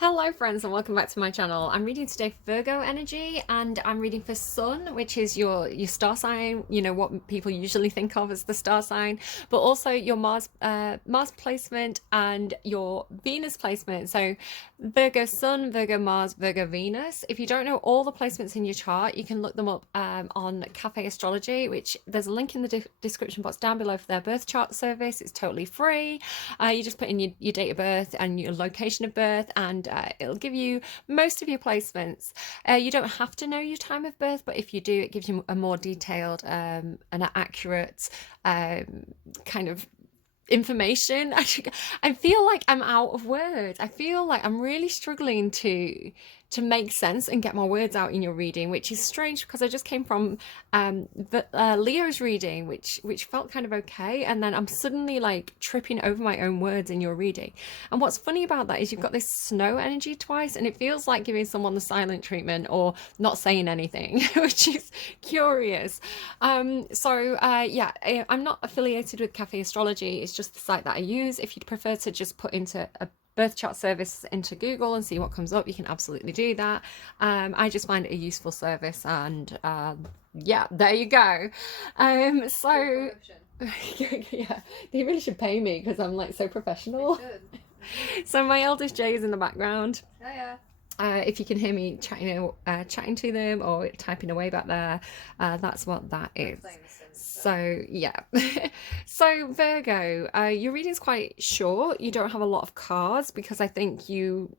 Hello friends and welcome back to my channel. I'm reading today for Virgo energy, and I'm reading for Sun, which is your star sign, you know, what people usually think of as the star sign, but also your Mars placement and your Venus placement. So Virgo Sun, Virgo Mars, Virgo Venus. If you don't know all the placements in your chart, you can look them up on Cafe Astrology, which there's a link in the description box down below for their birth chart service. It's totally free. You just put in your date of birth and your location of birth, and it'll give you most of your placements. You don't have to know your time of birth, but if you do, it gives you a more detailed and accurate kind of information. I feel like I'm out of words. I feel like I'm really struggling to make sense and get my words out in your reading, which is strange because I just came from Leo's reading, which felt kind of okay, and then I'm suddenly like tripping over my own words in your reading. And what's funny about that is you've got this snow energy twice, and it feels like giving someone the silent treatment or not saying anything, which is curious. Yeah, I'm not affiliated with Cafe Astrology. It's just the site that I use. If you'd prefer to just put into a birth chart service into Google and see what comes up, you can absolutely do that. I just find it a useful service, and yeah, there you go. So yeah, they really should pay me because I'm like so professional. So my eldest Jay is in the background. Yeah. If you can hear me chatting to them or typing away back there, that's what that is. So yeah. So Virgo, your reading's quite short. You don't have a lot of cards because I think you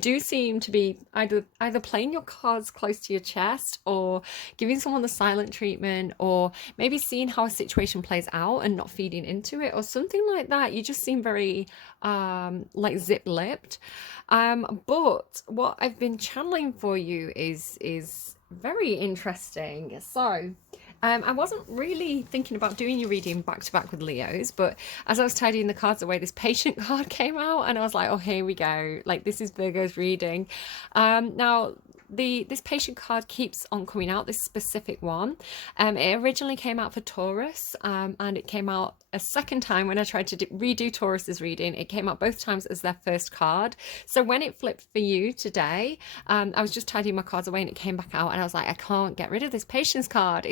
do seem to be either playing your cards close to your chest or giving someone the silent treatment, or maybe seeing how a situation plays out and not feeding into it or something like that. You just seem very like zip-lipped. But what I've been channeling for you is very interesting. So I wasn't really thinking about doing your reading back to back with Leo's, but as I was tidying the cards away, this patient card came out, and I was like, oh, here we go. Like, this is Virgo's reading. Now, this patient card keeps on coming out, this specific one. It originally came out for Taurus, and it came out a second time when I tried to redo Taurus's reading. It came out both times as their first card. So when it flipped for you today, I was just tidying my cards away and it came back out, and I was like, I can't get rid of this patience card.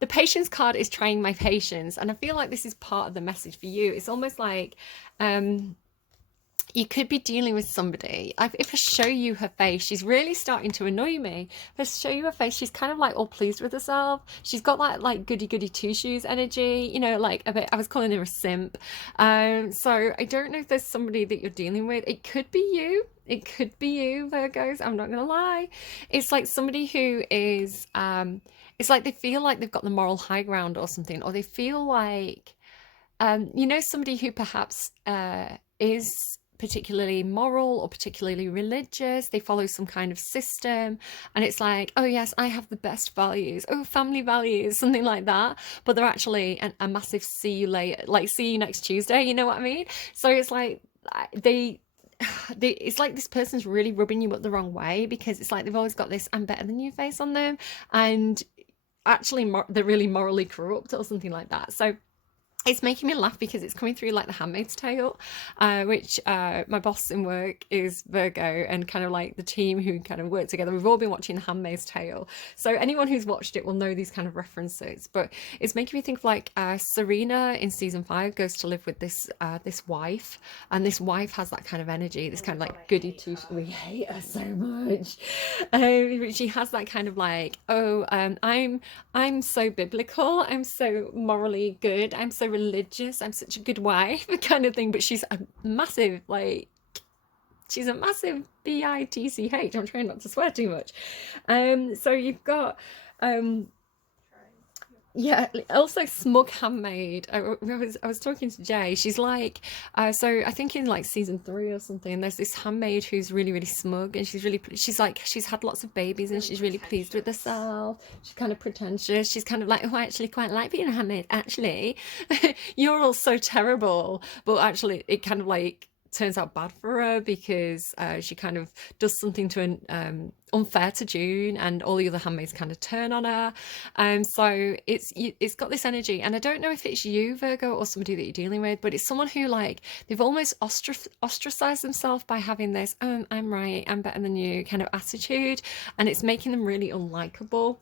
The patience card is trying my patience, and I feel like this is part of the message for you. It's almost like you could be dealing with somebody. If I show you her face, she's really starting to annoy me. If I show you her face, she's kind of like all pleased with herself. She's got that like goody goody two shoes energy, you know, like a bit. I was calling her a simp. So I don't know if there's somebody that you're dealing with. It could be you. It could be you, Virgos. I'm not gonna lie. It's like somebody who is. It's like they feel like they've got the moral high ground or something, or they feel like, you know, somebody who perhaps is particularly moral or particularly religious. They follow some kind of system, and it's like, oh yes, I have the best values, oh, family values, something like that, but they're actually a massive see you later, like see you next Tuesday, you know what I mean? So it's like it's like this person's really rubbing you up the wrong way, because it's like they've always got this I'm better than you face on them, and actually they're really morally corrupt or something like that. So it's making me laugh because it's coming through like The Handmaid's Tale, which my boss in work is Virgo, and kind of like the team who kind of work together. We've all been watching The Handmaid's Tale. So anyone who's watched it will know these kind of references. But it's making me think of like Serena in season 5 goes to live with this wife, and this wife has that kind of energy, this kind of like goody two. We hate her so much. She has that kind of like, oh, I'm so biblical, I'm so morally good, I'm so religious, I'm such a good wife kind of thing, but she's a massive bitch. I'm trying not to swear too much. So you've got yeah, also smug handmaid. I was talking to Jay. She's like, so I think in like season 3 or something, there's this handmaid who's really smug, and she's like, she's had lots of babies and she's really pleased with herself. She's kind of pretentious. She's kind of like, oh, I actually quite like being a handmaid. Actually, you're all so terrible, but actually, it kind of like turns out bad for her because she kind of does something to an unfair to June, and all the other handmaids kind of turn on her. So it's got this energy, and I don't know if it's you, Virgo, or somebody that you're dealing with, but it's someone who, like, they've almost ostracized themselves by having this I'm right, I'm better than you kind of attitude, and it's making them really unlikable.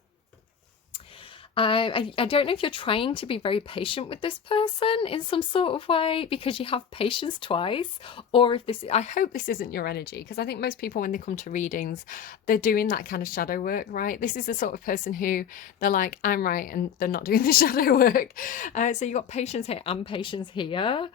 I don't know if you're trying to be very patient with this person in some sort of way because you have patience twice, or if this, I hope this isn't your energy, because I think most people when they come to readings, they're doing that kind of shadow work, right? This is the sort of person who they're like, I'm right, and they're not doing the shadow work. So you got patience here and patience here.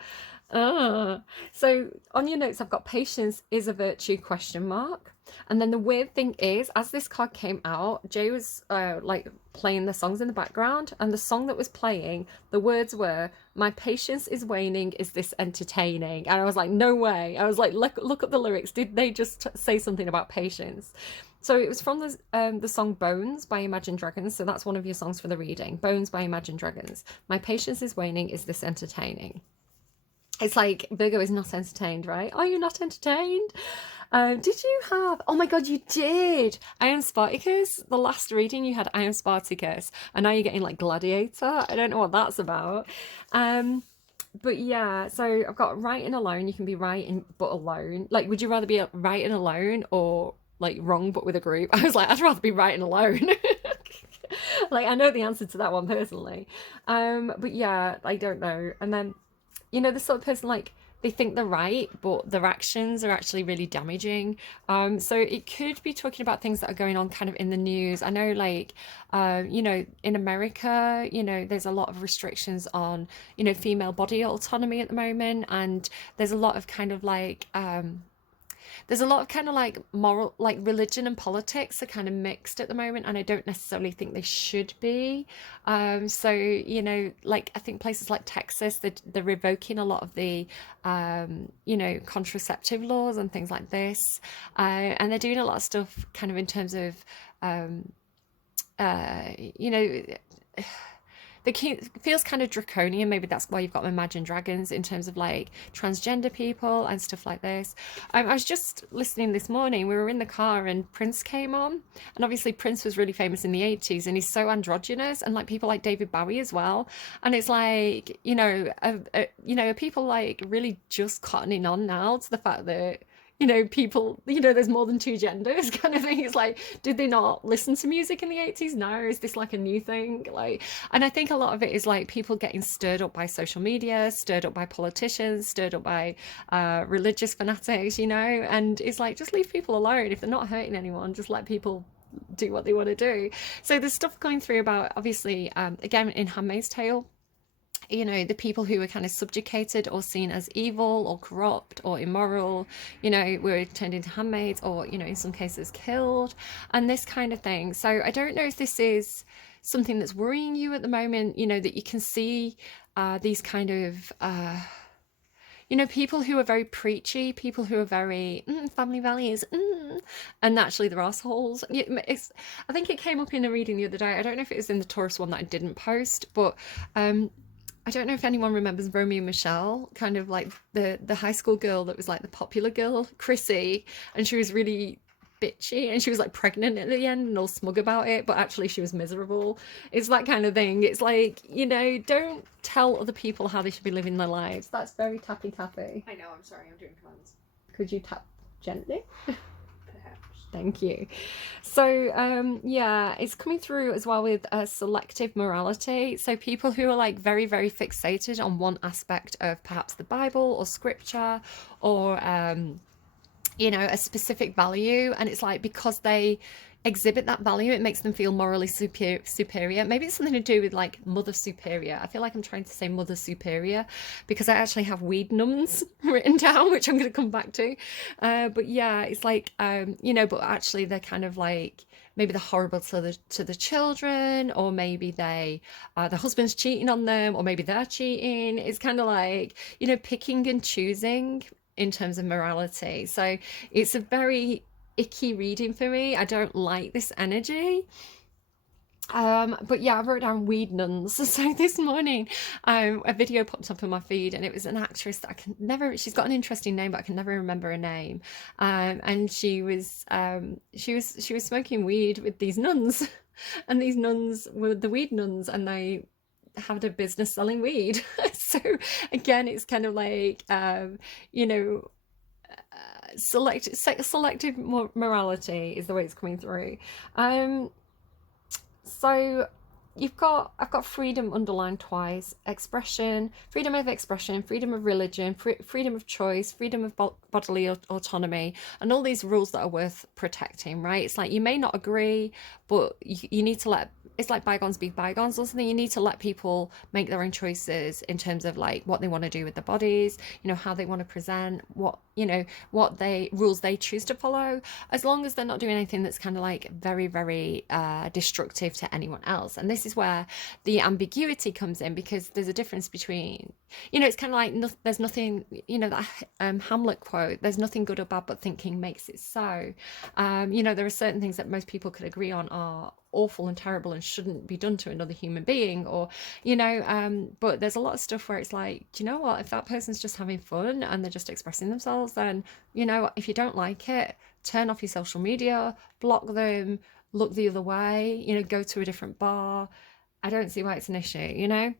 So on your notes, I've got patience is a virtue question mark. And then the weird thing is, as this card came out, Jay was like playing the songs in the background, and the song that was playing, the words were, "My patience is waning, is this entertaining?" And I was like, no way. I was like, look at the lyrics. Did they just say something about patience? So it was from the song Bones by Imagine Dragons. So that's one of your songs for the reading. Bones by Imagine Dragons. My patience is waning, is this entertaining? It's like, Virgo is not entertained, right? Are you not entertained? Did you have... Oh my God, you did! I Am Spartacus. The last reading you had I Am Spartacus. And now you're getting like Gladiator. I don't know what that's about. But yeah, so I've got right and alone. You can be right and but alone. Like, would you rather be right and alone, or like wrong but with a group? I was like, I'd rather be right and alone. Like, I know the answer to that one personally. But yeah, I don't know. And then, you know, the sort of person, like, they think they're right, but their actions are actually really damaging. So it could be talking about things that are going on kind of in the news. I know, like, you know, in America, you know, there's a lot of restrictions on, you know, female body autonomy at the moment. And there's a lot of kind of like, there's a lot of kind of like moral, like religion and politics are kind of mixed at the moment, and I don't necessarily think they should be. So, you know, like, I think places like Texas, they're revoking a lot of the, you know, contraceptive laws and things like this. And they're doing a lot of stuff kind of in terms of, you know, the feels kind of draconian. Maybe that's why you've got Imagine Dragons in terms of like transgender people and stuff like this. I was just listening this morning. We were in the car and Prince came on, and obviously Prince was really famous in the 80s, and he's so androgynous, and like people like David Bowie as well. And it's like, you know, you know, are people like really just cottoning on now to the fact that, you know, people, you know, there's more than two genders kind of thing. It's like, did they not listen to music in the 80s? No, is this like a new thing? Like, and I think a lot of it is like people getting stirred up by social media, stirred up by politicians, stirred up by religious fanatics, you know, and it's like, just leave people alone. If they're not hurting anyone, just let people do what they want to do. So there's stuff going through about, obviously, again, in Handmaid's Tale, you know, the people who were kind of subjugated or seen as evil or corrupt or immoral, you know, were turned into handmaids, or, you know, in some cases killed, and this kind of thing. So I don't know if this is something that's worrying you at the moment, you know, that you can see these kind of, you know, people who are very preachy, people who are very family values, and actually they're assholes. I think it came up in a reading the other day. I don't know if it was in the Taurus one that I didn't post, but I don't know if anyone remembers Romeo and Michelle, kind of like the high school girl that was like the popular girl, Chrissy, and she was really bitchy, and she was like pregnant at the end and all smug about it, but actually she was miserable. It's that kind of thing. It's like, you know, don't tell other people how they should be living their lives. That's very tappy tappy. I know, I'm sorry, I'm doing commands. Could you tap gently? Perhaps. Thank you. So yeah, it's coming through as well with a selective morality. So people who are like very, very fixated on one aspect of perhaps the Bible or scripture, or you know, a specific value, and it's like, because they exhibit that value, it makes them feel morally superior. Maybe it's something to do with like mother superior. I feel like I'm trying to say mother superior because I actually have weed numbs written down, which I'm going to come back to. But yeah, it's like, you know, but actually they're kind of like, maybe they're horrible to the children, or maybe they the husband's cheating on them, or maybe they're cheating. It's kind of like, you know, picking and choosing in terms of morality. So it's a very icky reading for me. I don't like this energy. But yeah, I wrote down weed nuns. So this morning, a video popped up on my feed, and it was an actress that I can never. She's got an interesting name, but I can never remember her name. And she was smoking weed with these nuns, and these nuns were the weed nuns, and they had a business selling weed. So again, it's kind of like you know. Selective morality is the way it's coming through. Um, so I've got freedom underlined twice: expression, freedom of expression, freedom of religion, freedom of choice, freedom of bodily autonomy, and all these rules that are worth protecting, right? It's like you may not agree, but you need to let, it's like bygones be bygones or something. You need to let people make their own choices in terms of like what they want to do with their bodies, how they want to present, what they rules they choose to follow, as long as they're not doing anything that's kind of like very, very destructive to anyone else. And this is where the ambiguity comes in, because there's a difference between, it's kind of like there's nothing, that Hamlet quote, there's nothing good or bad, but thinking makes it so. There are certain things that most people could agree on are awful and terrible and shouldn't be done to another human being, or but there's a lot of stuff where it's like, do you know what, if that person's just having fun and they're just expressing themselves, then if you don't like it, turn off your social media, block them, look the other way, go to a different bar. I don't see why it's an issue.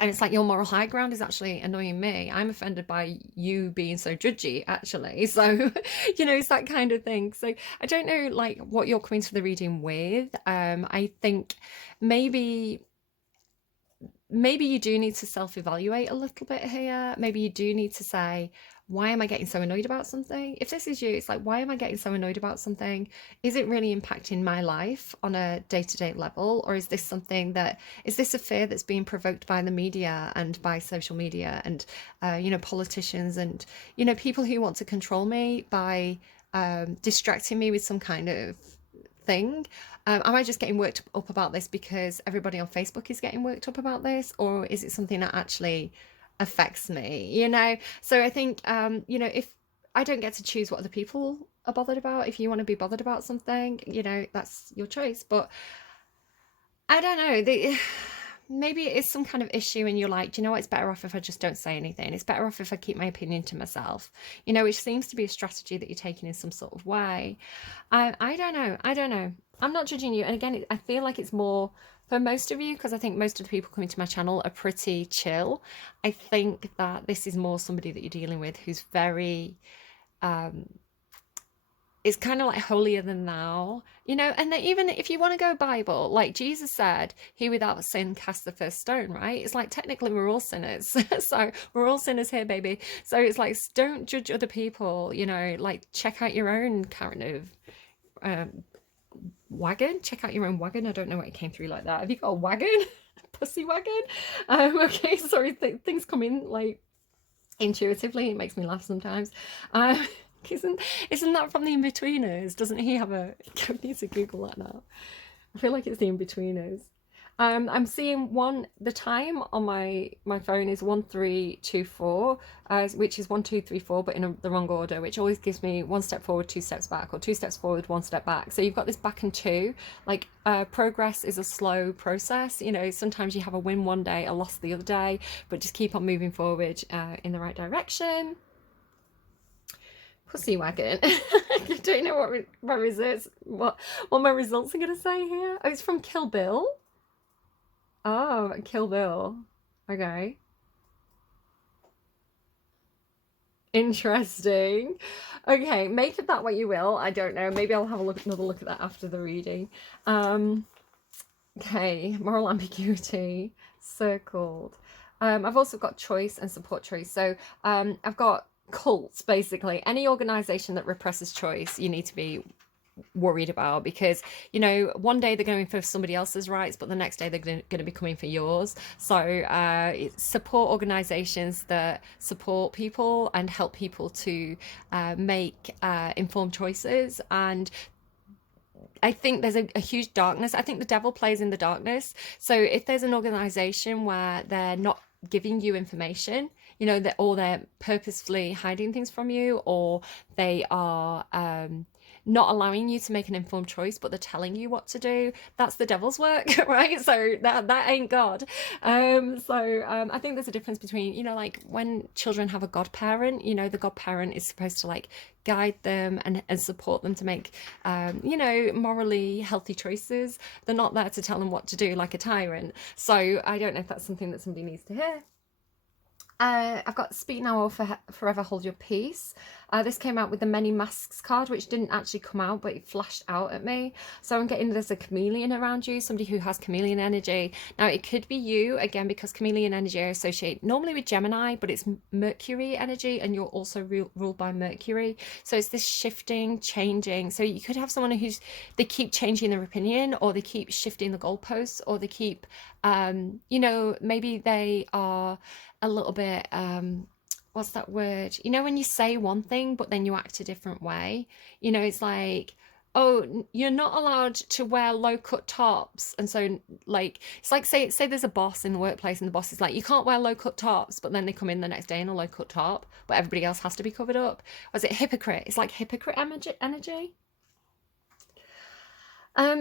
And it's like your moral high ground is actually annoying me. I'm offended by you being so judgy, actually. So, it's that kind of thing. So I don't know, like, what you're coming to the reading with. I think maybe you do need to self-evaluate a little bit here. Maybe you do need to say, why am I getting so annoyed about something? If this is you, it's like, why am I getting so annoyed about something? Is it really impacting my life on a day-to-day level? Or is this a fear that's being provoked by the media and by social media and, politicians and, people who want to control me by distracting me with some kind of thing? Am I just getting worked up about this because everybody on Facebook is getting worked up about this? Or is it something that actually affects me? So I think, if I don't get to choose what other people are bothered about, if you want to be bothered about something, that's your choice. But I don't know. Maybe it's some kind of issue and you're like, do you know what, it's better off if I just don't say anything. It's better off if I keep my opinion to myself, which seems to be a strategy that you're taking in some sort of way. I don't know. I'm not judging you. And again, I feel like it's more for most of you, because I think most of the people coming to my channel are pretty chill. I think that this is more somebody that you're dealing with who's very it's kind of like holier than thou, and that even if you want to go Bible, like Jesus said, he without sin cast the first stone, right? It's like technically we're all sinners. So we're all sinners here, baby. So it's like, don't judge other people, like check out your own kind of wagon. Check out your own wagon. I don't know why it came through like that. Have you got a wagon? Pussy wagon? Okay, sorry, things come in like intuitively. It makes me laugh sometimes. Isn't that from the In-Betweeners? Doesn't he have a... I need to Google that now. I feel like it's the In-Betweeners. I'm seeing the time on my phone is 1324, which is 1234, but in the wrong order, which always gives me 1 step forward, 2 steps back, or 2 steps forward, 1 step back. So you've got this back and two. Like progress is a slow process. Sometimes you have a win one day, a loss the other day, but just keep on moving forward in the right direction. Pussy wagon. I don't know what my results are gonna say here. Oh, it's from Kill Bill. Oh, Kill Bill. Okay. Interesting. Okay, make of that what you will. I don't know. Maybe I'll have another look at that after the reading. Okay, moral ambiguity circled. I've also got choice and support choice. So I've got cults, basically. Any organization that represses choice, you need to be worried about, because one day they're going for somebody else's rights, but the next day they're going to be coming for yours. So support organizations that support people and help people to make informed choices. And I think there's a huge darkness. I think the devil plays in the darkness. So if there's an organization where they're not giving you information, you know, that, or they're purposefully hiding things from you, or they are not allowing you to make an informed choice, but they're telling you what to do. That's the devil's work, right? So that ain't God. I think there's a difference between, you know, like when children have a godparent, you know, the godparent is supposed to like guide them and support them to make, you know, morally healthy choices. They're not there to tell them what to do like a tyrant. So I don't know if that's something that somebody needs to hear. I've got Speak Now or Forever Hold Your Peace. This came out with the Many Masks card, which didn't actually come out, but it flashed out at me. So I'm getting there's a chameleon around you, somebody who has chameleon energy. Now, it could be you, again, because chameleon energy I associate normally with Gemini, but it's Mercury energy, and you're also ruled by Mercury. So it's this shifting, changing. So you could have someone they keep changing their opinion, or they keep shifting the goalposts, or they keep, you know, maybe they are a little bit what's that word, you know, when you say one thing but then you act a different way, you know, it's like, oh, you're not allowed to wear low cut tops, and so like it's like say there's a boss in the workplace and the boss is like, you can't wear low cut tops, but then they come in the next day in a low cut top, but everybody else has to be covered up. Was it hypocrite? It's like hypocrite energy.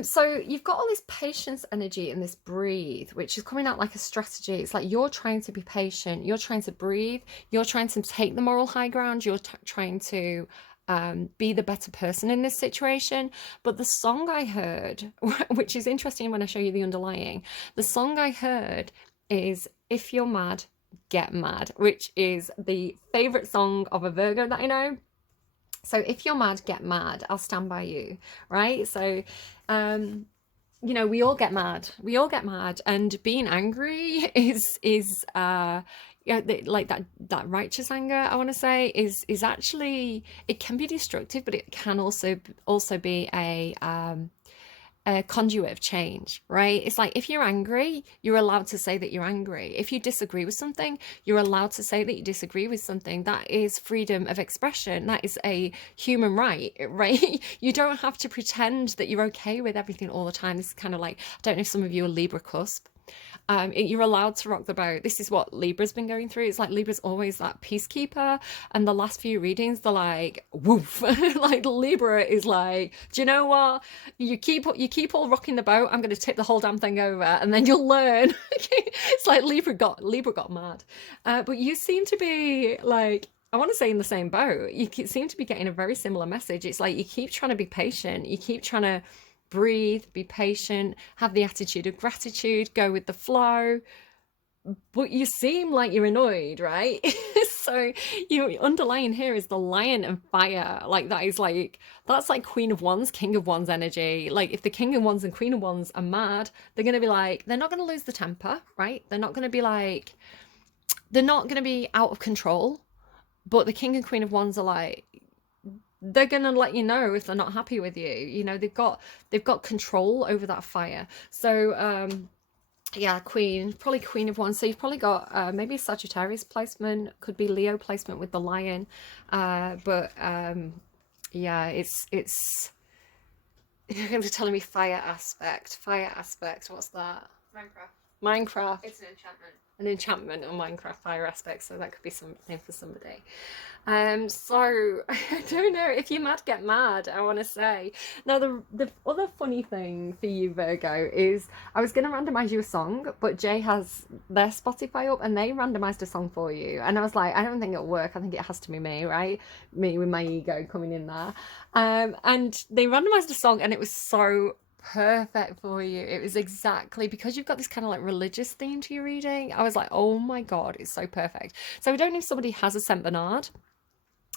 So you've got all this patience energy and this breathe, which is coming out like a strategy. It's like you're trying to be patient, you're trying to breathe, you're trying to take the moral high ground, you're trying to be the better person in this situation. But the song I heard, which is interesting when I show you the underlying, the song I heard is If You're Mad, Get Mad, which is the favourite song of a Virgo that I know. So if you're mad, get mad. I'll stand by you, right? So, you know, we all get mad. We all get mad, and being angry is yeah, like that righteous anger, I want to say, is actually, it can be destructive, but it can also be a conduit of change, right? It's like if you're angry, you're allowed to say that you're angry. If you disagree with something, you're allowed to say that you disagree with something. That is freedom of expression. That is a human right, right? You don't have to pretend that you're okay with everything all the time. This is kind of like, I don't know if some of you are Libra cusp. You're allowed to rock the boat. This is what Libra's been going through. It's like Libra's always that peacekeeper, and the last few readings they're like woof. Like Libra is like, do you know what, you keep all rocking the boat, I'm going to tip the whole damn thing over and then you'll learn. It's like Libra got mad, but you seem to be like, I want to say in the same boat. You seem to be getting a very similar message. It's like you keep trying to be patient, you keep trying to breathe, be patient, have the attitude of gratitude, go with the flow, but you seem like you're annoyed, right? So you underlying here is the lion and fire. Like that's like Queen of Wands, King of Wands energy. Like if the King of Wands and Queen of Wands are mad, they're going to be like, they're not going to lose the temper, right? They're not going to be like, they're not going to be out of control, but the King and Queen of Wands are like, they're gonna let you know if they're not happy with you. You know, they've got control over that fire. So yeah, probably Queen of Wands. So you've probably got maybe a Sagittarius placement, could be Leo placement with the lion, but yeah, it's you're going to be telling me fire aspect. What's that? Minecraft. It's an enchantment. An enchantment on Minecraft fire aspect, so that could be something for somebody. So I don't know, if you're mad, get mad, I want to say. Now the other funny thing for you, Virgo, is I was going to randomize you a song, but Jay has their Spotify up and they randomized a song for you, and I was like, I don't think it'll work. I think it has to be me, right? Me with my ego coming in there. And they randomized a song, and it was so perfect for you. It was exactly, because you've got this kind of like religious theme to your reading. I was like, oh my god, it's so perfect. So I don't know if somebody has a Saint Bernard,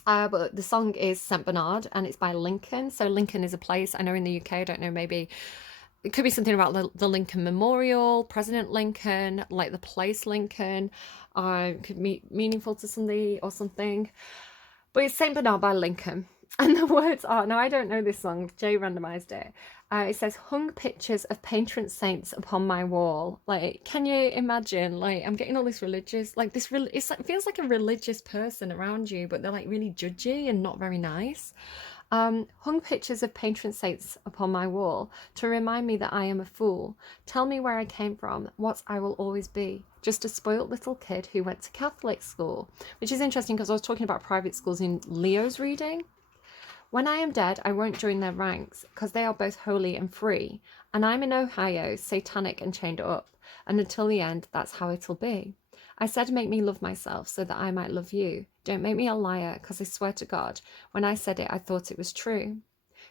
but the song is Saint Bernard and it's by Lincoln. So Lincoln is a place, I know in the UK, I don't know, maybe it could be something about the Lincoln Memorial, President Lincoln, like the place Lincoln, could be meaningful to somebody or something, but it's Saint Bernard by Lincoln. And the words are, now I don't know this song, Jay randomized it. It says, hung pictures of patron saints upon my wall. Like, can you imagine? Like, I'm getting all this religious, like this, it's like, feels like a religious person around you, but they're like really judgy and not very nice. Hung pictures of patron saints upon my wall to remind me that I am a fool. Tell me where I came from, what I will always be. Just a spoilt little kid who went to Catholic school. Which is interesting because I was talking about private schools in Leo's reading. When I am dead, I won't join their ranks, because they are both holy and free, and I'm in Ohio, satanic and chained up, and until the end, that's how it'll be. I said make me love myself so that I might love you. Don't make me a liar, because I swear to God, when I said it, I thought it was true.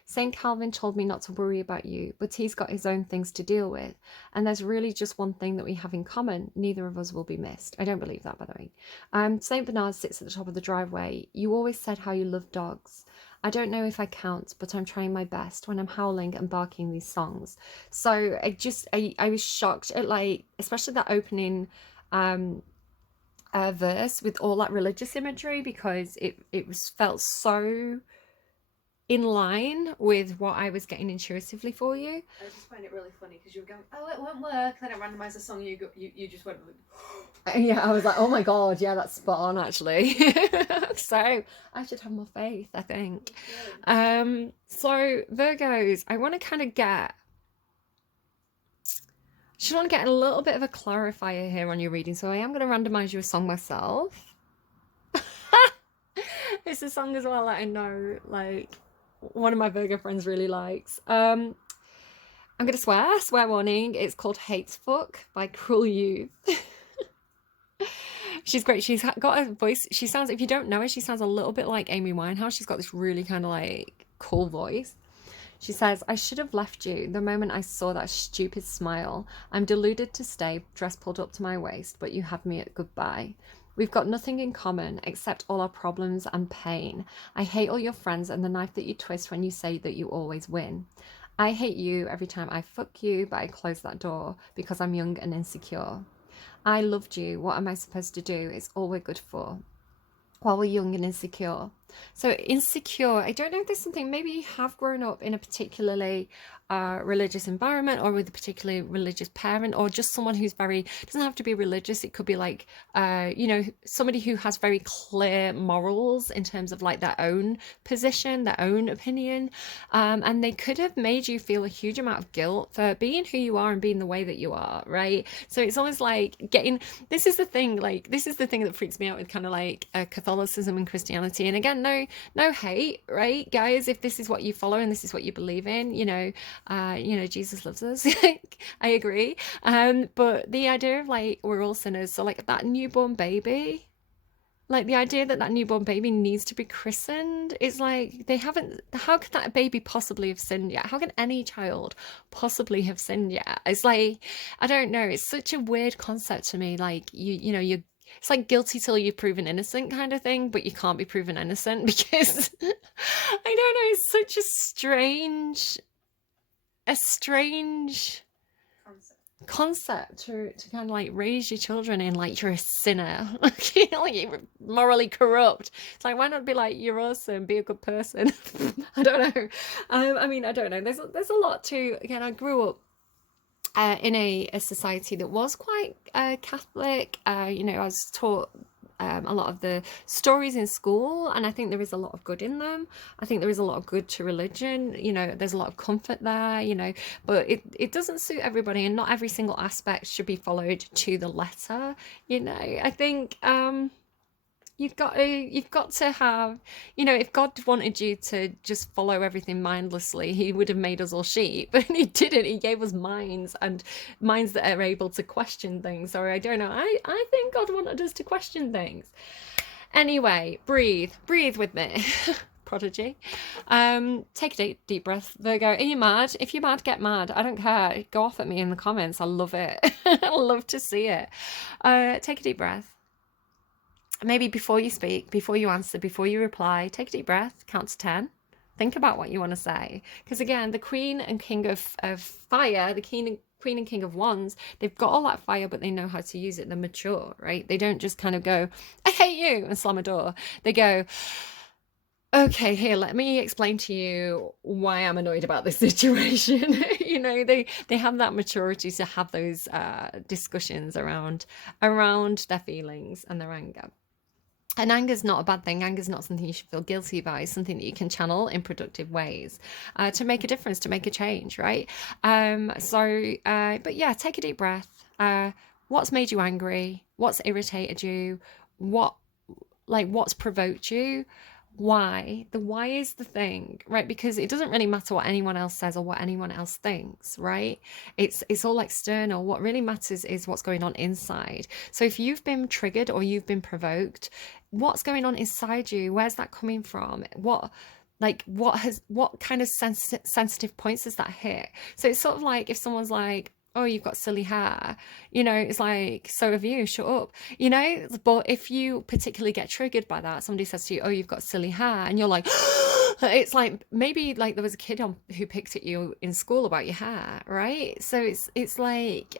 St. Calvin told me not to worry about you, but he's got his own things to deal with, and there's really just one thing that we have in common. Neither of us will be missed. I don't believe that, by the way. St. Bernard sits at the top of the driveway. You always said how you love dogs. I don't know if I count, but I'm trying my best when I'm howling and barking these songs. So I was shocked at, like, especially that opening verse with all that religious imagery, because it was felt so in line with what I was getting intuitively for you. I just find it really funny because you were going, oh, it won't work. Then it randomised the song. You just went. Yeah, I was like, oh my God, yeah, that's spot on actually. So I should have more faith, I think. So Virgos, I want to kind of get. Just want to get a little bit of a clarifier here on your reading. So I am going to randomise you a song myself. It's a song as well that I know, like, one of my Virgo friends really likes. I'm gonna swear warning. It's called Hatefuck by Cruel Youth. She's great. She's got a voice. She sounds, if you don't know her, she sounds a little bit like Amy Winehouse. She's got this really kind of like cool voice. She says, I should have left you the moment I saw that stupid smile. I'm deluded to stay, dress pulled up to my waist, but you had me at goodbye. We've got nothing in common except all our problems and pain. I hate all your friends and the knife that you twist when you say that you always win. I hate you every time I fuck you, but I close that door because I'm young and insecure. I loved you. What am I supposed to do? It's all we're good for. While we're young and insecure. So insecure, I don't know if there's something, maybe you have grown up in a particularly religious environment, or with a particularly religious parent, or just someone who's very, doesn't have to be religious, it could be like somebody who has very clear morals in terms of like their own position, their own opinion, and they could have made you feel a huge amount of guilt for being who you are and being the way that you are, right? So it's almost like this is the thing that freaks me out with kind of like Catholicism and Christianity. And again, no hate, right, guys? If this is what you follow and this is what you believe in, Jesus loves us. I agree. But the idea of like we're all sinners, so like that newborn baby, like the idea that newborn baby needs to be christened is like, how could that baby possibly have sinned yet? How can any child possibly have sinned yet? It's like, I don't know, it's such a weird concept to me. Like you're it's like guilty till you're proven innocent kind of thing, but you can't be proven innocent because I don't know, it's such a strange concept to kind of like raise your children in, like you're a sinner, like you're morally corrupt. It's like, why not be like, you're awesome, be a good person? I don't know. I don't know. There's a lot to, again, I grew up in a society that was quite Catholic. I was taught a lot of the stories in school, and I think there is a lot of good in them. I think there is a lot of good to religion. There's a lot of comfort there. But it doesn't suit everybody, and not every single aspect should be followed to the letter. I think you've got to have, if God wanted you to just follow everything mindlessly, he would have made us all sheep, but he didn't. He gave us minds, and minds that are able to question things. Or I don't know, I think God wanted us to question things. Anyway, breathe with me. Prodigy. Take a deep breath, Virgo. Are you mad? If you're mad, get mad. I don't care. Go off at me in the comments. I love it. I love to see it. Take a deep breath. Maybe before you speak, before you answer, before you reply, take a deep breath, count to 10. Think about what you want to say. Because again, the Queen and King of Fire, the Queen and King of Wands, they've got all that fire, but they know how to use it. They're mature, right? They don't just kind of go, I hate you, and slam a door. They go, okay, here, let me explain to you why I'm annoyed about this situation. They have that maturity to have those discussions around their feelings and their anger. And anger's not a bad thing. Anger's not something you should feel guilty about. It's something that you can channel in productive ways to make a difference, to make a change, right? But yeah, take a deep breath. What's made you angry? What's irritated you? What, what's provoked you? Why? The why is the thing, right? Because it doesn't really matter what anyone else says or what anyone else thinks, right? It's all external. What really matters is what's going on inside. So if you've been triggered or you've been provoked, what's going on inside you? Where's that coming from? What kind of sensitive points does that hit? So it's sort of like if someone's like, oh, you've got silly hair, it's like, so have you, shut up, but if you particularly get triggered by that, somebody says to you, oh, you've got silly hair, and you're like, it's like maybe like there was a kid who picked at you in school about your hair, right? So it's like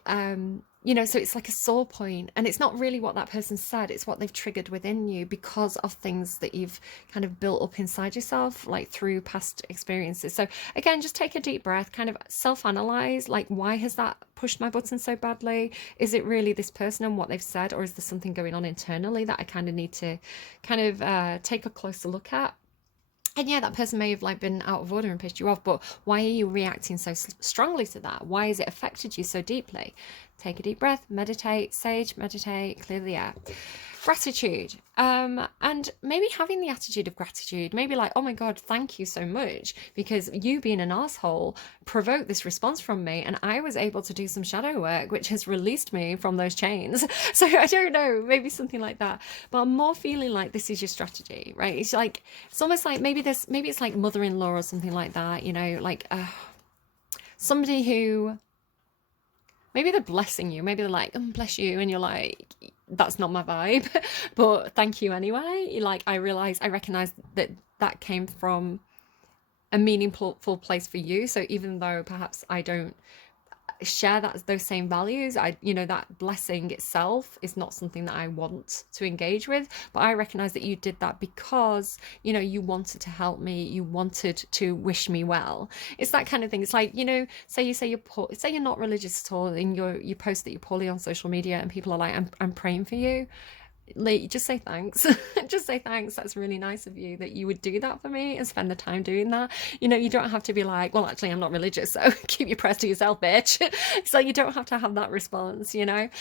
so it's like a sore point, and it's not really what that person said, it's what they've triggered within you because of things that you've kind of built up inside yourself, like through past experiences. So again, just take a deep breath, kind of self-analyze, like, why has that pushed my button so badly? Is it really this person and what they've said, or is there something going on internally that I kind of need to kind of take a closer look at? And yeah, that person may have like been out of order and pissed you off, but why are you reacting so strongly to that? Why has it affected you so deeply? Take a deep breath, meditate, sage, meditate, clear the air. Gratitude. And maybe having the attitude of gratitude, maybe like, oh my God, thank you so much, because you being an asshole provoked this response from me, and I was able to do some shadow work, which has released me from those chains. So I don't know, maybe something like that. But I'm more feeling like this is your strategy, right? It's like, it's almost like maybe it's like mother-in-law or something like that, like somebody who, maybe they're blessing you, maybe they're like, oh, bless you, and you're like, that's not my vibe, but thank you anyway. Like, I recognize that came from a meaningful place for you. So even though perhaps I don't share those same values, that blessing itself is not something that I want to engage with, but I recognize that you did that because you wanted to help me, you wanted to wish me well. It's that kind of thing. It's like, say you're not religious at all, and you post that you're poorly on social media, and people are like, I'm praying for you. Like, just say thanks. Just say thanks. That's really nice of you that you would do that for me and spend the time doing that. You don't have to be like, well, actually, I'm not religious, so keep your prayers to yourself, bitch. So you don't have to have that response. But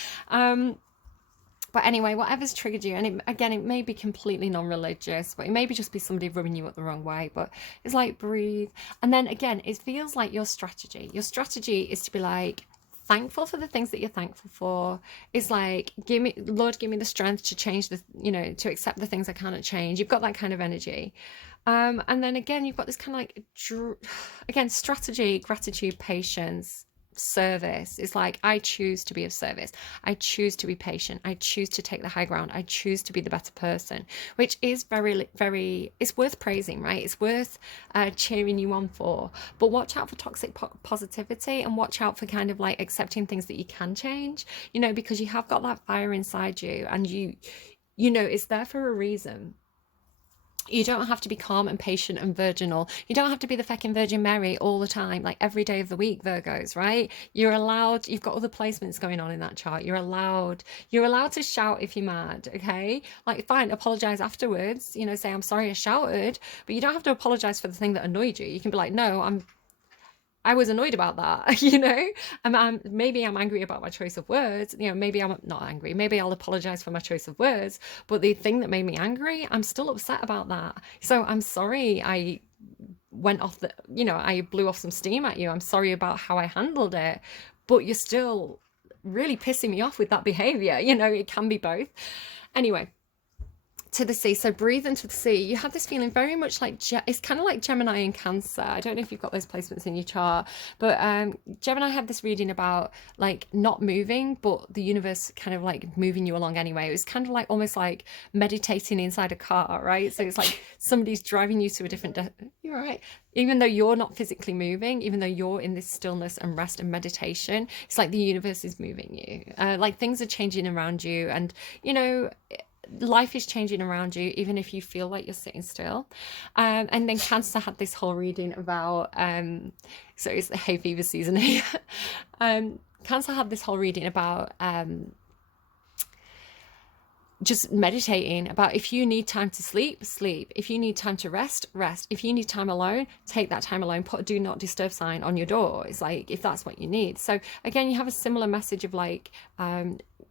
anyway, whatever's triggered you, and it may be completely non-religious, but it may be just be somebody rubbing you up the wrong way, but it's like, breathe. And then again, it feels like your strategy is to be like, thankful for the things that you're thankful for. It's like, Lord, give me the strength to change to accept the things I cannot change. You've got that kind of energy. And then again, you've got this kind of like, again, strategy, gratitude, patience, service. It's like, I choose to be of service, I choose to be patient, I choose to take the high ground, I choose to be the better person, which is very, very, it's worth praising, right? It's worth cheering you on for. But watch out for toxic positivity, and watch out for kind of like accepting things that you can change, because you have got that fire inside you, and it's there for a reason. You don't have to be calm and patient and virginal. You don't have to be the fucking Virgin Mary all the time, like every day of the week, Virgos, right? You've got other placements going on in that chart. You're allowed to shout if you're mad, okay? Like, fine, apologize afterwards, say, I'm sorry I shouted, but you don't have to apologize for the thing that annoyed you. You can be like, no, I was annoyed about that, maybe I'm angry about my choice of words, maybe I'm not angry, maybe I'll apologize for my choice of words, but the thing that made me angry, I'm still upset about that. So I'm sorry I went off I blew off some steam at you. I'm sorry about how I handled it, but you're still really pissing me off with that behavior. It can be both. Anyway, to the sea. So breathe into the sea. You have this feeling very much like it's kind of like Gemini and Cancer. I don't know if you've got those placements in your chart, but Gemini had this reading about like not moving, but the universe kind of like moving you along anyway. It was kind of like almost like meditating inside a car, right? So it's like somebody's driving you to a different you're right. Even though you're not physically moving, even though you're in this stillness and rest and meditation, it's like the universe is moving you. Like, things are changing around you, and life is changing around you, even if you feel like you're sitting still. And then Cancer had this whole reading about so it's the hay fever season here. Cancer had this whole reading about just meditating about, if you need time to sleep, sleep. If you need time to rest, rest. If you need time alone, take that time alone. Put a do not disturb sign on your door. It's like, if that's what you need. So again, you have a similar message of like,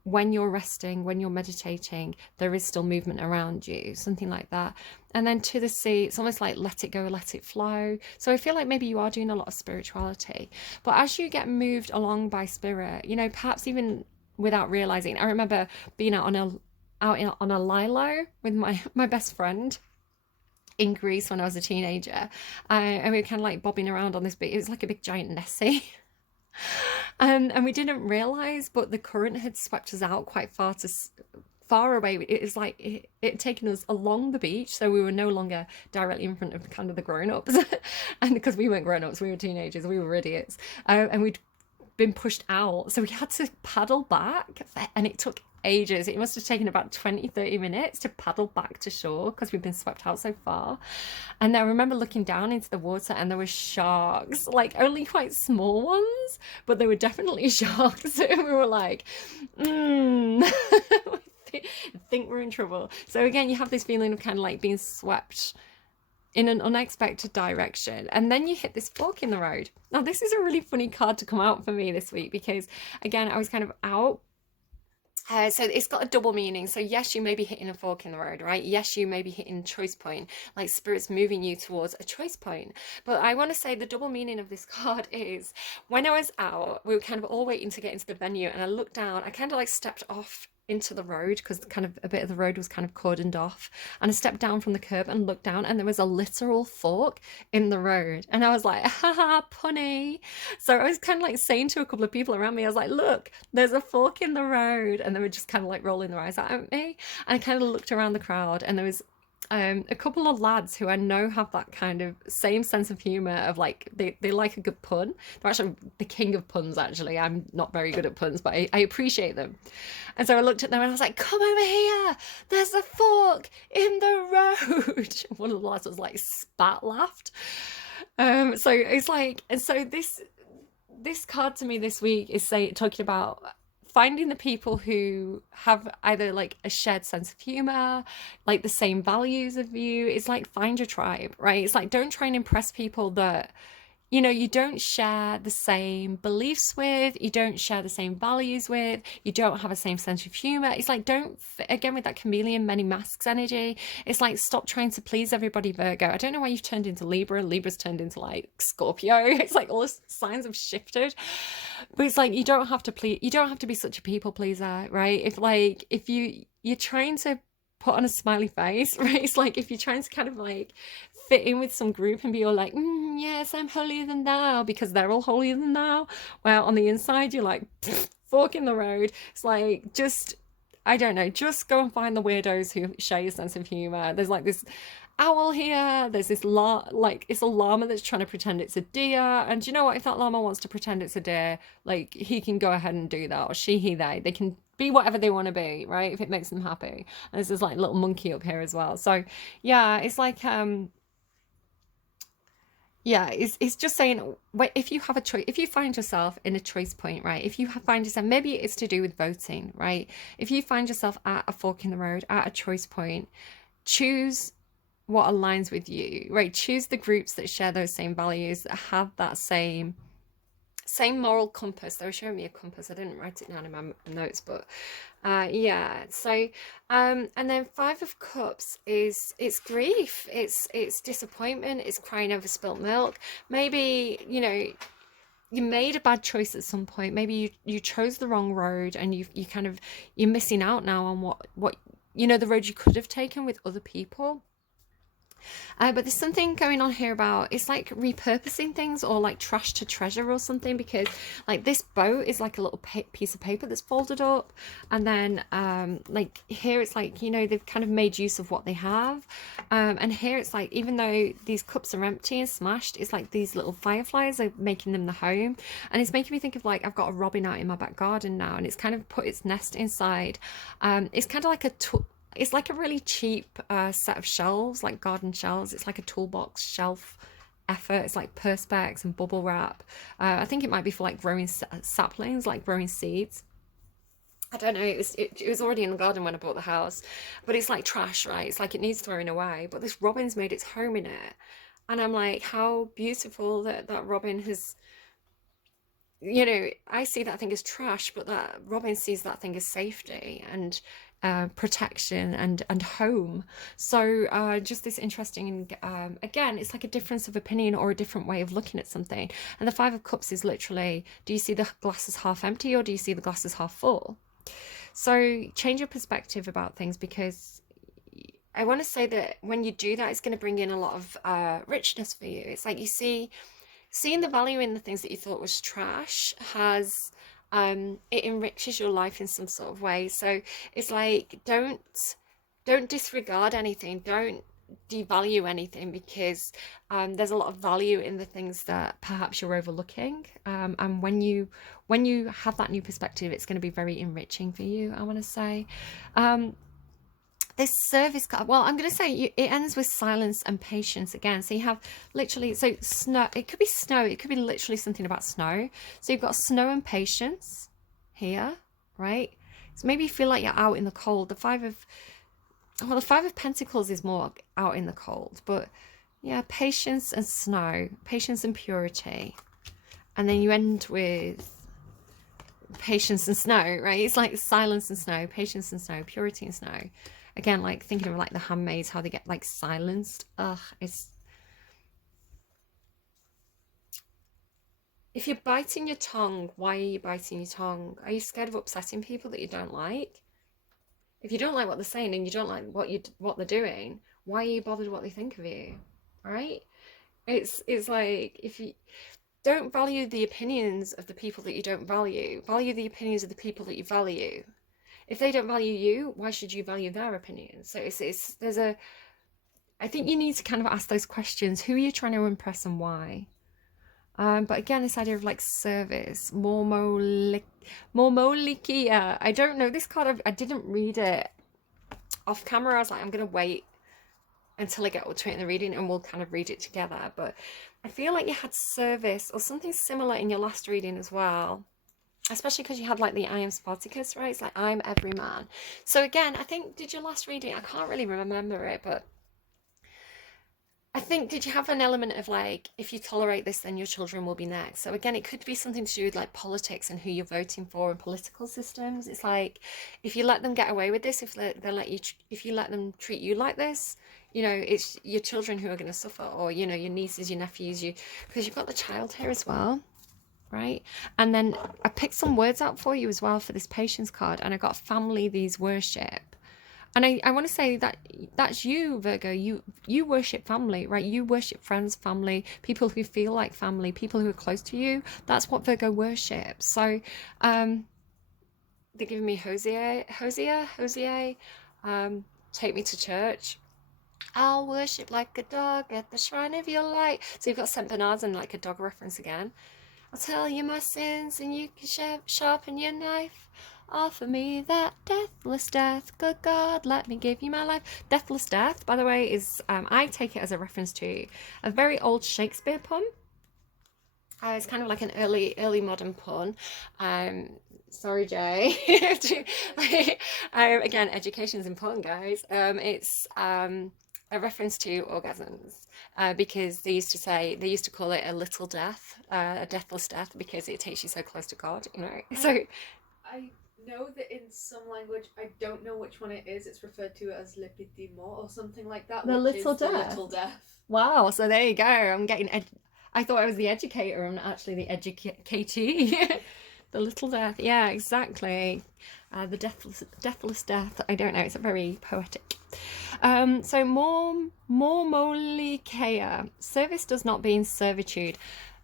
when you're resting, when you're meditating, there is still movement around you, something like that. And then to the sea, it's almost like let it go, let it flow. So I feel like maybe you are doing a lot of spirituality, but as you get moved along by spirit, you know, perhaps even without realizing. I remember being on a lilo with my best friend in Greece when I was a teenager, and we were kind of like bobbing around on this big. It was like a big giant Nessie. And we didn't realize, but the current had swept us out quite far away. It was like it had taken us along the beach, so we were no longer directly in front of kind of the grown-ups. And because we weren't grown-ups, we were teenagers, we were idiots, and we'd been pushed out, so we had to paddle back, and it took ages. It must have taken about 20-30 minutes to paddle back to shore because we've been swept out so far. And I remember looking down into the water, and there were sharks, like only quite small ones, but they were definitely sharks. And we were like, I think we're in trouble. So again, you have this feeling of kind of like being swept in an unexpected direction, and then you hit this fork in the road. Now this is a really funny card to come out for me this week, because again, I was kind of out. So it's got a double meaning. So yes, you may be hitting a fork in the road, right? Yes, you may be hitting a choice point, like spirit's moving you towards a choice point. But I want to say the double meaning of this card is, when I was out, we were kind of all waiting to get into the venue, and I looked down, I kind of like stepped off into the road because kind of a bit of the road was kind of cordoned off, and I stepped down from the curb and looked down, and there was a literal fork in the road, and I was like, haha, punny. So I was kind of like saying to a couple of people around me, I was like, look, there's a fork in the road, and they were just kind of like rolling their eyes at me. And I kind of looked around the crowd, and there was a couple of lads who I know have that kind of same sense of humor of like, they like a good pun. They're actually the king of puns, actually. I'm not very good at puns, but I appreciate them. And so I looked at them and I was like, come over here, there's a fork in the road. One of the lads was like spat laughed. So it's like, and so this card to me this week is talking about finding the people who have either like a shared sense of humor, like the same values of you. It's like, find your tribe, right? It's like, don't try and impress people that, you know, you don't share the same beliefs with, you don't share the same values with, you don't have a same sense of humor. It's like, don't, again, with that chameleon many masks energy, it's like, stop trying to please everybody, Virgo. I don't know why you've turned into Libra. Libra's turned into like Scorpio. It's like all the signs have shifted, but it's like, you don't have to please, you don't have to be such a people pleaser, right? If you're trying to put on a smiley face, right? It's like, if you're trying to kind of like fit in with some group and be all like, yes, I'm holier than thou, because they're all holier than thou, well, on the inside you're like, fork in the road. It's like, just, I don't know, just go and find the weirdos who share your sense of humor. There's like this owl here, there's this like, it's a llama that's trying to pretend it's a deer, and you know what, if that llama wants to pretend it's a deer, like, he can go ahead and do that, or she, he, they can be whatever they want to be, right, if it makes them happy. And there's this like little monkey up here as well. So yeah, it's like yeah, it's just saying, if you have a choice, if you find yourself in a choice point, right? If you find yourself, maybe it's to do with voting, right? If you find yourself at a fork in the road, at a choice point, choose what aligns with you, right? Choose the groups that share those same values, that have that same moral compass. They were showing me a compass. I didn't write it down in my notes, but yeah. So and then Five of Cups is, it's grief, it's disappointment, it's crying over spilt milk. Maybe, you know, you made a bad choice at some point. Maybe you chose the wrong road, and you kind of, you're missing out now on what you know, the road you could have taken with other people. But there's something going on here about, it's like repurposing things, or like trash to treasure or something, because like this boat is like a little piece of paper that's folded up, and then like here it's like, you know, they've kind of made use of what they have, and here it's like, even though these cups are empty and smashed, it's like these little fireflies are making them the home. And it's making me think of like, I've got a robin out in my back garden now, and it's kind of put its nest inside. It's kind of like it's like a really cheap set of shelves, like garden shelves. It's like a toolbox shelf effort. It's like perspex and bubble wrap. I think it might be for like growing saplings, like growing seeds. I don't know, it was already in the garden when I bought the house, but it's like trash, right? It's like it needs throwing away, but this robin's made its home in it. And I'm like, how beautiful that that robin has, I see that thing as trash, but that robin sees that thing as safety and protection and home. So just this interesting, again, it's like a difference of opinion or a different way of looking at something. And the Five of Cups is literally, do you see the glass as half empty or do you see the glass as half full? So change your perspective about things, because I want to say that when you do that, it's going to bring in a lot of richness for you. It's like you seeing the value in the things that you thought was trash has it enriches your life in some sort of way. So it's like don't disregard anything, don't devalue anything, because there's a lot of value in the things that perhaps you're overlooking, and when you have that new perspective, it's going to be very enriching for you, I want to say. um, this service card, well, I'm going to say it ends with silence and patience again. So you have literally, so snow, it could be snow, it could be literally something about snow. So you've got snow and patience here, right? So maybe you feel like you're out in the cold. The Five of Pentacles is more out in the cold, but yeah, patience and snow, patience and purity. And then you end with patience and snow, right? It's like silence and snow, patience and snow, purity and snow. Again, like thinking of like the handmaids, how they get like silenced. Ugh, it's, if you're biting your tongue, why are you biting your tongue? Are you scared of upsetting people that you don't like? If you don't like what they're saying and you don't like what they're doing, why are you bothered what they think of you? Right? It's like, if you don't value the opinions of the people that you don't value, value the opinions of the people that you value. If they don't value you, why should you value their opinions? So it's there's a, I think you need to kind of ask those questions. Who are you trying to impress and why? But again, this idea of like service, mormolikia. I don't know this card. I didn't read it off camera. I was like, I'm gonna wait until I get to it in the reading, and we'll kind of read it together. But I feel like you had service or something similar in your last reading as well, especially because you had like the I am Spartacus, right? It's like I'm every man. So again, I think, did your last reading, I can't really remember it, but I think, did you have an element of like, if you tolerate this, then your children will be next? So again, it could be something to do with like politics and who you're voting for and political systems. It's like, if you let them get away with this, if they let you, if you let them treat you like this, it's your children who are going to suffer, or your nieces, your nephews, because you've got the child here as well, right? And then I picked some words out for you as well for this patience card, and I got family, these worship. And I want to say that that's you, Virgo. You worship family, right? You worship friends, family, people who feel like family, people who are close to you. That's what Virgo worships. So they're giving me Hosea, take me to church. I'll worship like a dog at the shrine of your light. So you've got St. Bernard's and like a dog reference again. I'll tell you my sins and you can sharpen your knife. Offer me that deathless death. Good God, let me give you my life. Deathless death, by the way, is, I take it as a reference to a very old Shakespeare pun. It's kind of like an early modern pun. Sorry, Jay. Again, education is important, guys. It's a reference to orgasms, because they used to call it a little death, a deathless death, because it takes you so close to God, So I know that in some language, I don't know which one it is, it's referred to as le petit mort or something like that. The little death. The little death. Wow, so there you go. I'm getting I thought I was the educator. I'm not actually the educatee. The little death. Yeah, exactly. The deathless death. I don't know. It's a very poetic. So more molikea. Service does not mean servitude.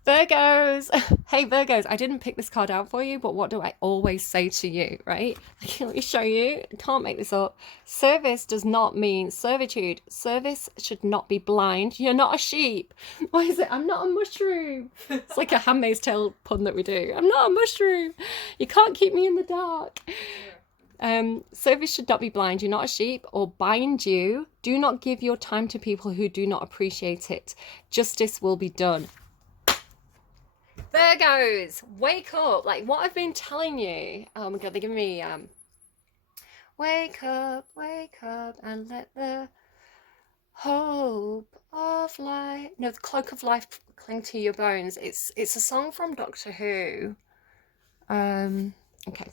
Virgos. Hey, Virgos. I didn't pick this card out for you, but what do I always say to you, right? Let me show you. I can't make this up. Service does not mean servitude. Service should not be blind. You're not a sheep. Why is it? I'm not a mushroom. It's like a Handmaid's Tale pun that we do. I'm not a mushroom. You can't keep me in the dark. Service should not be blind. You're not a sheep or bind you. Do not give your time to people who do not appreciate it. Justice will be done. Virgos, wake up. Like what I've been telling you. Oh my God, they're giving me wake up and let the hope of life. No, the cloak of life cling to your bones. It's a song from Doctor Who. Okay.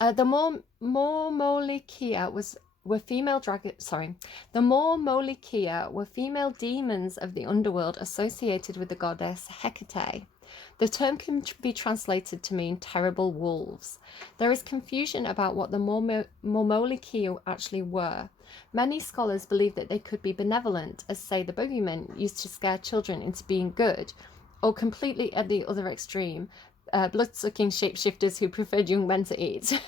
The Mormolikia were female dragon. Sorry, the Mormolikia were female demons of the underworld associated with the goddess Hecate. The term can be translated to mean terrible wolves. There is confusion about what the Mormolikia actually were. Many scholars believe that they could be benevolent, as say the boogeymen used to scare children into being good, or completely at the other extreme, blood-sucking shapeshifters who preferred young men to eat.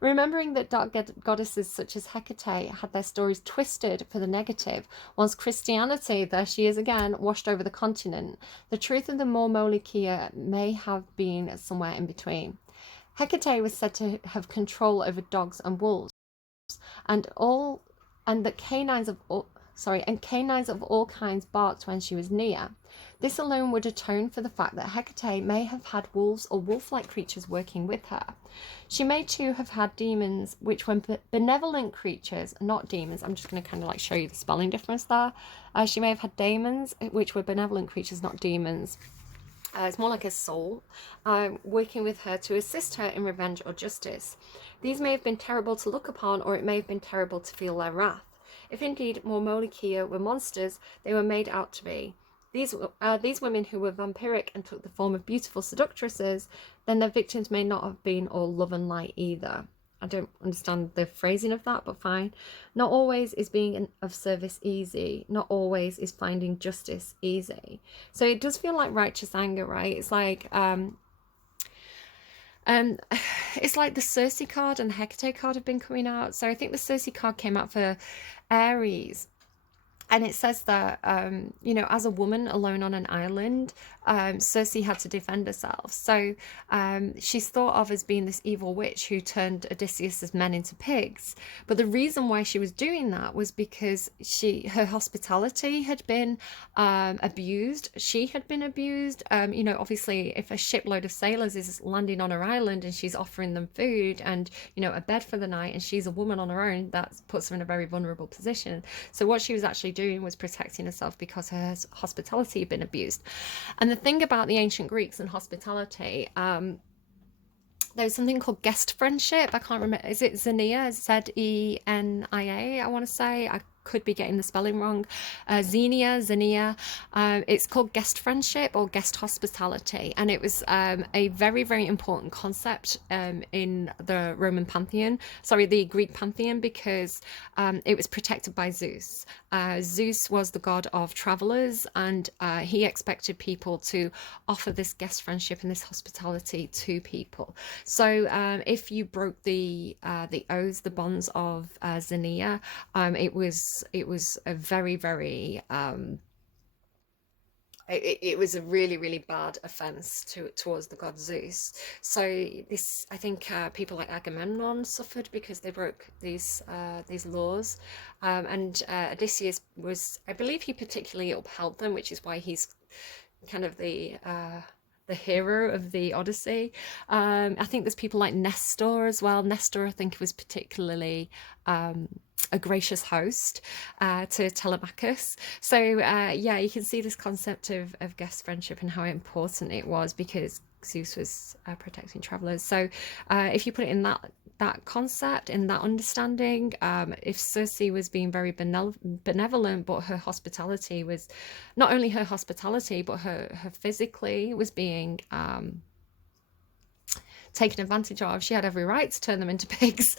Remembering that dark goddesses such as Hecate had their stories twisted for the negative, once Christianity, there she is again, washed over the continent, the truth of the Mormolikia may have been somewhere in between. Hecate was said to have control over dogs and wolves, and canines of all kinds barked when she was near. This alone would atone for the fact that Hecate may have had wolves or wolf-like creatures working with her. She may too have had demons, which were benevolent creatures, not demons. I'm just going to kind of like show you the spelling difference there. She may have had demons, which were benevolent creatures, not demons. It's more like a soul, working with her to assist her in revenge or justice. These may have been terrible to look upon, or it may have been terrible to feel their wrath. If indeed Mormolikia were monsters, they were made out to be. These women who were vampiric and took the form of beautiful seductresses, then their victims may not have been all love and light either. I don't understand the phrasing of that, but fine. Not always is being of service easy. Not always is finding justice easy. So it does feel like righteous anger, right? It's like it's like the Circe card and the Hecate card have been coming out. So I think the Circe card came out for Aries. And it says that, as a woman alone on an island, Circe had to defend herself. So she's thought of as being this evil witch who turned Odysseus's men into pigs. But the reason why she was doing that was because her hospitality had been abused. She had been abused. Obviously, if a shipload of sailors is landing on her island and she's offering them food and, a bed for the night, and she's a woman on her own, that puts her in a very vulnerable position. So what she was actually doing was protecting herself because her hospitality had been abused. And the thing about the ancient Greeks and hospitality, there was something called guest friendship. I can't remember. Is it Xenia? Zenia, I want to say. I could be getting the spelling wrong. Xenia. It's called guest friendship or guest hospitality, and it was a very, very important concept in the the Greek pantheon, because it was protected by Zeus. Zeus was the god of travelers, and he expected people to offer this guest friendship and this hospitality to people. So if you broke the oaths, the bonds of Xenia, it was a very, very it was a really, really bad offense towards the god Zeus. So this, I think, people like Agamemnon suffered because they broke these laws, and Odysseus was, I believe, he particularly upheld them, which is why he's kind of the hero of the Odyssey. I think there's people like Nestor as well. Nestor, I think, was particularly a gracious host to Telemachus. So you can see this concept of guest friendship and how important it was, because Zeus was protecting travelers. So if you put it in that concept, in that understanding, if Circe was being very benevolent, but her hospitality was not only her hospitality, but her physically was being taken advantage of, she had every right to turn them into pigs.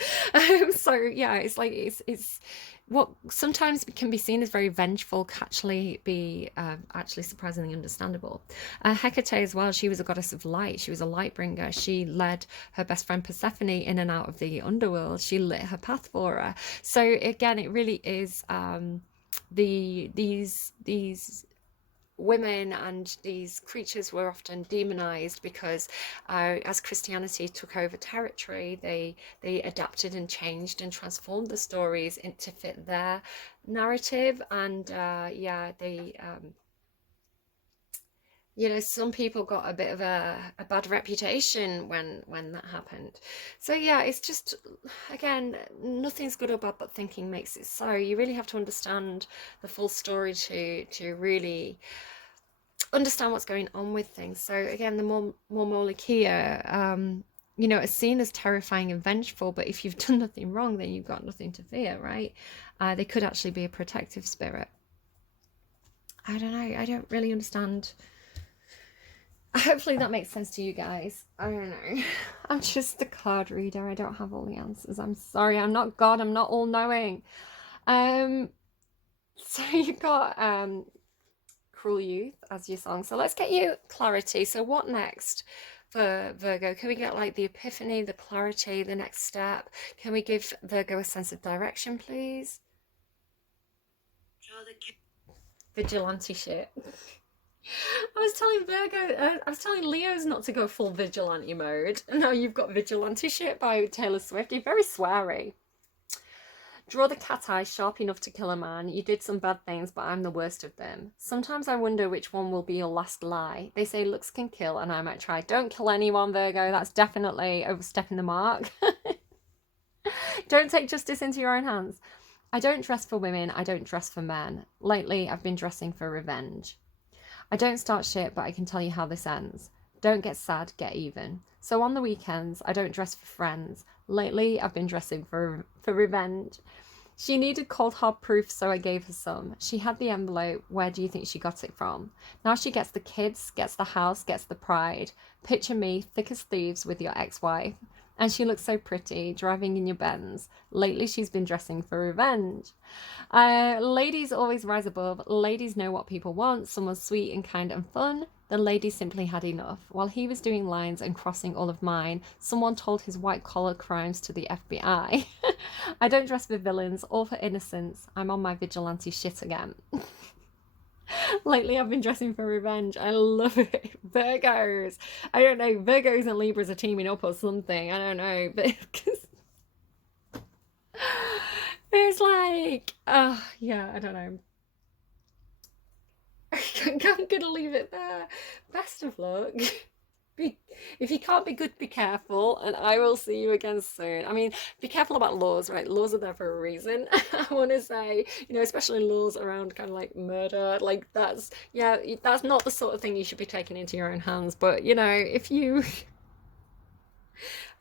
So yeah, it's like it's what sometimes can be seen as very vengeful can actually be actually surprisingly understandable. Hecate as well, she was a goddess of light. She was a light bringer. She led her best friend Persephone in and out of the underworld. She lit her path for her. So again, it really is these women and these creatures were often demonized because as Christianity took over territory, they adapted and changed and transformed the stories to fit their narrative. And some people got a bit of a bad reputation when that happened. So yeah, it's just, again, nothing's good or bad, but thinking makes it so. You really have to understand the full story to really understand what's going on with things. So again, the more Molokia, is seen as terrifying and vengeful, but if you've done nothing wrong, then you've got nothing to fear, right? They could actually be a protective spirit. I don't know. I don't really understand. Hopefully that makes sense to you guys. I don't know. I'm just a card reader. I don't have all the answers. I'm sorry. I'm not God. I'm not all knowing. Um, so you've got Cruel Youth as your song. So let's get you clarity. So what next for Virgo? Can we get like the epiphany, the clarity, the next step? Can we give Virgo a sense of direction, please? Vigilante shit. I was telling Virgo, I was telling Leo's not to go full vigilante mode. And now you've got Vigilante shit by Taylor Swift. You're very sweary. Draw the cat eye sharp enough to kill a man. You did some bad things, but I'm the worst of them. Sometimes I wonder which one will be your last lie. They say looks can kill, and I might try. Don't kill anyone, Virgo. That's definitely overstepping the mark. Don't take justice into your own hands. I don't dress for women. I don't dress for men. Lately, I've been dressing for revenge. I don't start shit, but I can tell you how this ends. Don't get sad, get even. So on the weekends, I don't dress for friends. Lately, I've been dressing for revenge. She needed cold hard proof, so I gave her some. She had the envelope. Where do you think she got it from? Now she gets the kids, gets the house, gets the pride. Picture me, thick as thieves, with your ex-wife. And she looks so pretty, driving in your Benz. Lately, she's been dressing for revenge. Ladies always rise above. Ladies know what people want. Someone sweet and kind and fun. The lady simply had enough. While he was doing lines and crossing all of mine, someone told his white-collar crimes to the FBI. I don't dress for villains or for innocents. I'm on my vigilante shit again. Lately, I've been dressing for revenge. I love it. Virgos. I don't know. Virgos and Libras are teaming up or something. I don't know. But it's like, yeah, I don't know. I'm gonna leave it there. Best of luck. If you can't be good, be careful, and I will see you again soon. I mean, be careful about laws, right? Laws are there for a reason. I want to say, especially laws around kind of like murder, like yeah, that's not the sort of thing you should be taking into your own hands. But if you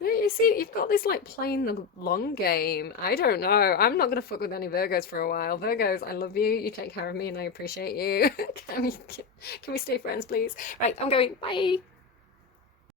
you see, you've got this like playing the long game. I don't know. I'm not gonna fuck with any Virgos for a while. Virgos, I love you. You take care of me, and I appreciate you. Can we stay friends, please? Right, I'm going. Bye.